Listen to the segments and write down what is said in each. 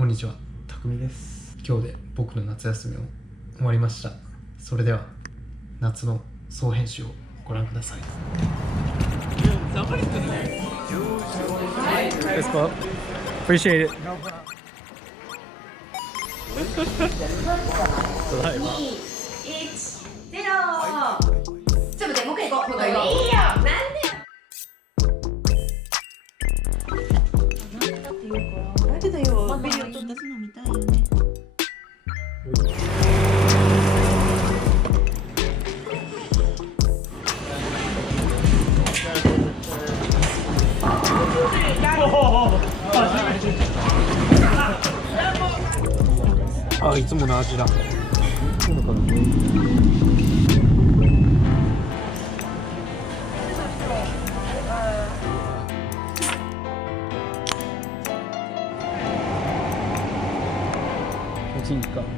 こんにちは、たくみです。今日で僕の夏休みを終わりました。それでは夏の総編集をご覧ください。Yes, Bob. Appreciate it. ちょっと待って、もう一回行こう。いいよ。なんで？なんでだよ。ビデオ撮ったの見たいよね。あ、いつもの味だ。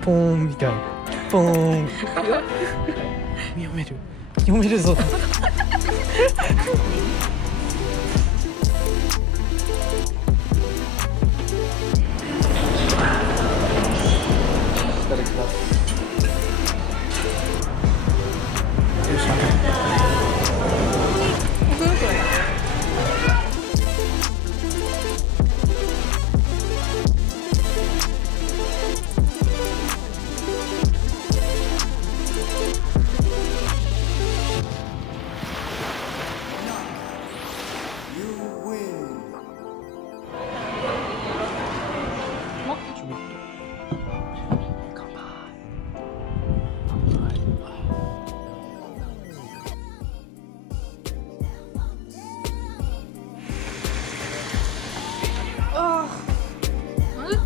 ポーンみたい。ポーン。読めるぞ。いただきます。よいしょ。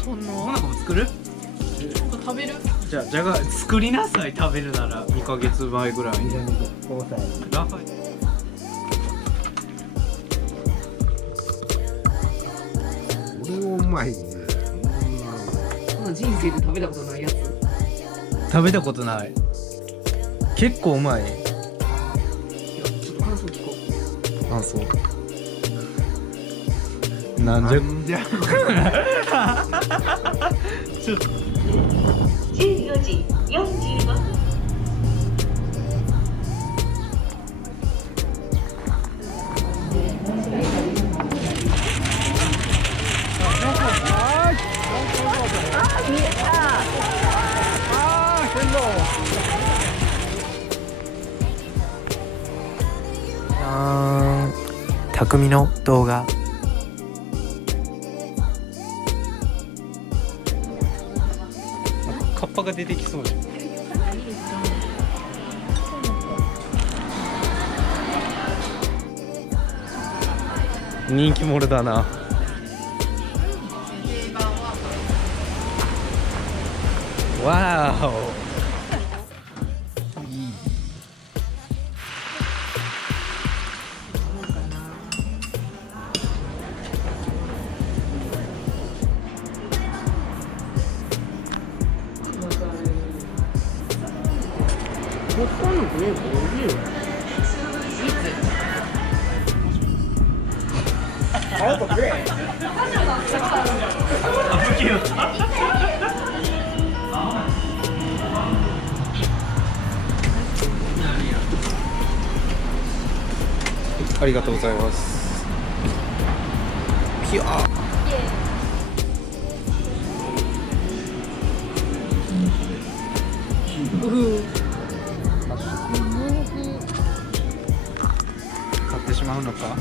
こんなんかも作る？食べる？じゃが作りなさい。食べるなら2ヶ月前ぐらいに。ラファエこれもうまいね。人生で食べたことないやつ。食べたことない。結構うまい。ちょっと感想聞こう。あ、そう。なんじゃ14時45分。匠の動画。カッパが出てきそうじゃん。人気者だな。わーお。北海道のクレープおいしいよ。早く食え。ありがとうございます。ピュア。買ってしまうのか。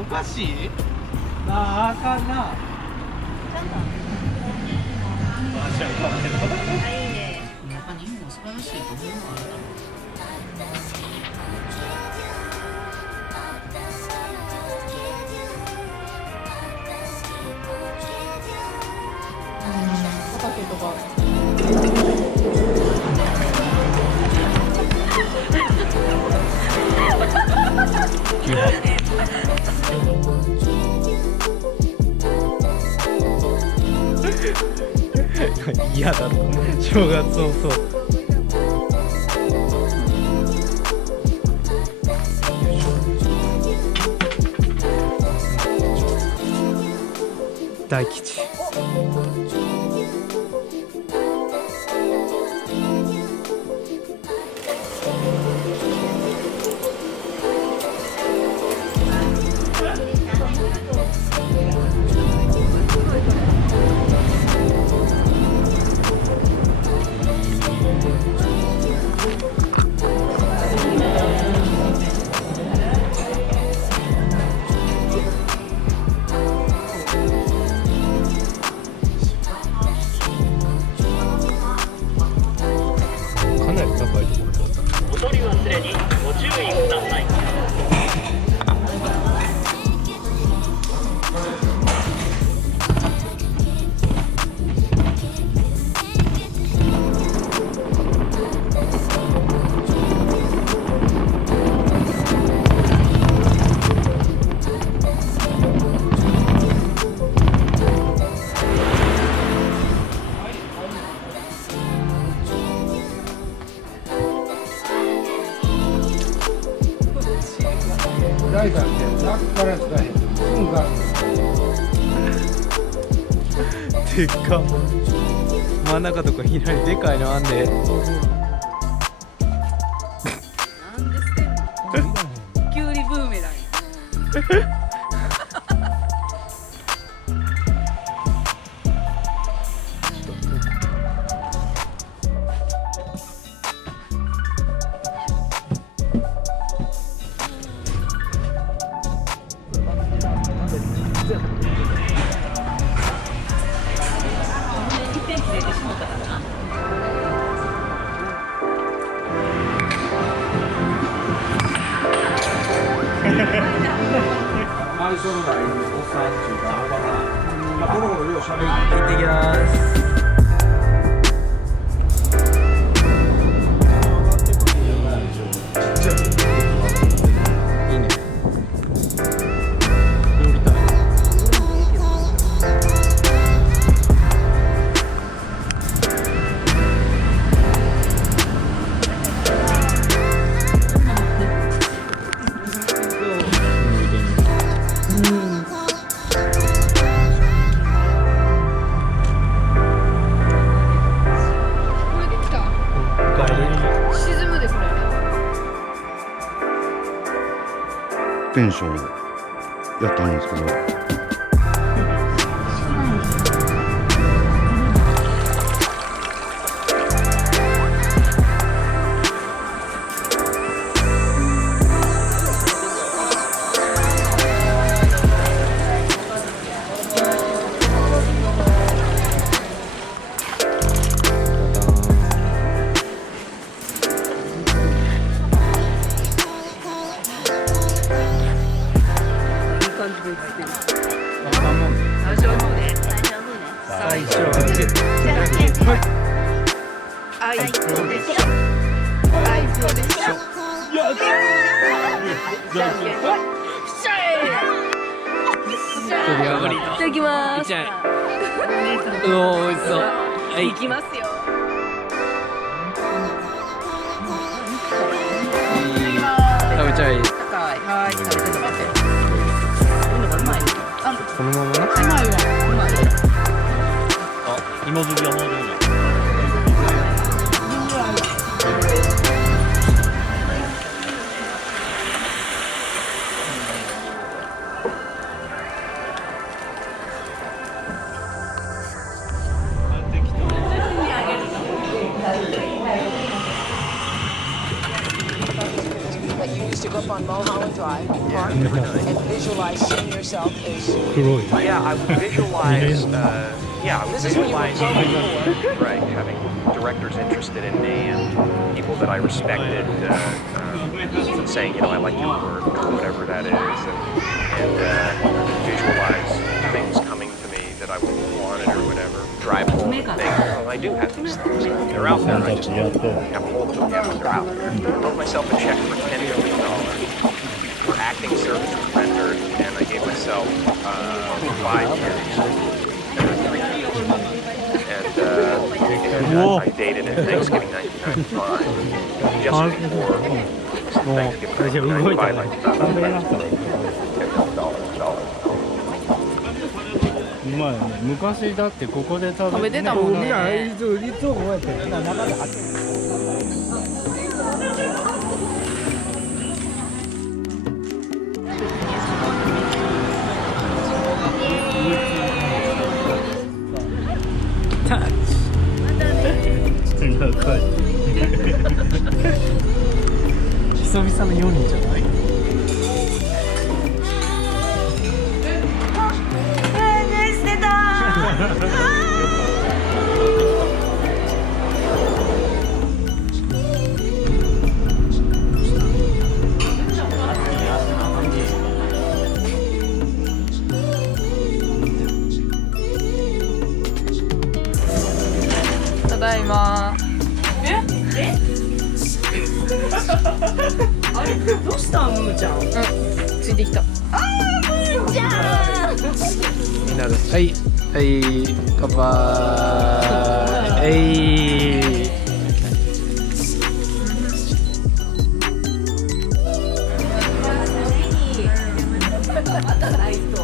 おかしいなあ、あかんな。やっぱ日本は素晴らしいと思うわ。畑とか。嫌だと正月早々大吉かなり高いところだった。お取り忘れにご注意ください。ライダーってラッから使えへん。すぐガス。でっか真ん中とか左でかいのあんでなんで捨てんの？キュウリブーメラン。相性のないおっさんっていうか、おばさん。まあ、このことよう喋る。行ってきますいいね料理タイムペンションやったんですけど、最初はグーあいこでしょ。あいこでしょ。じゃんけんぽい。しゃえ。いただきます。うおー美味しそういきますよ。食べちゃい高い。はい、食べて食べて。うまい。このままなうまいわ。うまい。芋好きはもうどうだ。that you used to go up on Mulholland Drive Park and visualize seeing yourself as Yeah, I would visualize. I would This is when you were visualize. Right, having directors interested in me and people that I respected saying, I like your work or whatever that is, and visualize things coming to me that I wanted or whatever. Drive home and think, well, I do have these things. They're out there. I just have hold of them yet, but they're out there. I wrote myself a check for $10 million for acting services rendered, and I gave myself 5 years. And I dated in Thanksgiving 1995, just before Thanksgiving 1995, I found $10,000. うまいよね。昔だってここで食べてたもんね。いつ覚えてる。中でタッチ。久々の4人じゃない？ただいま。あれどうしたんむーちゃん。ついてきた。みんなではいはい乾杯またライト。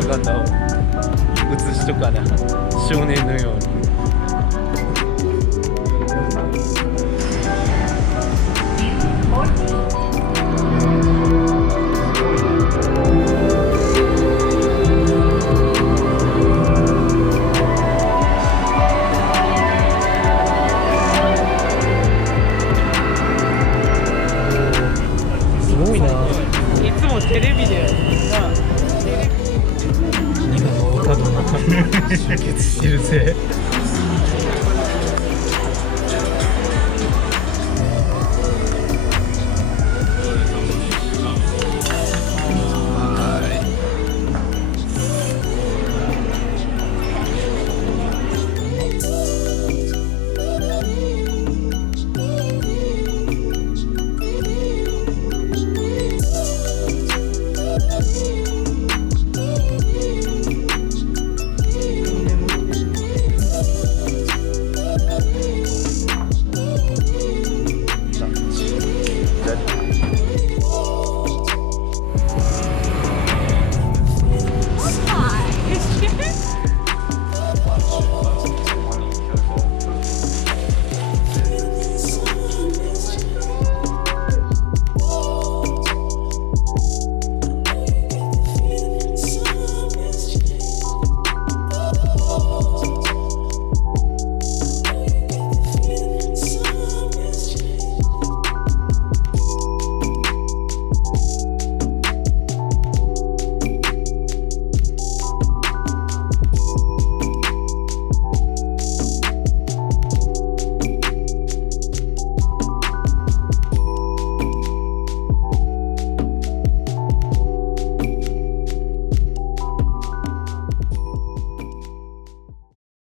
姿を映しとかな少年のようにすごいな。いつもテレビで2がの歌の中に集結してるぜ。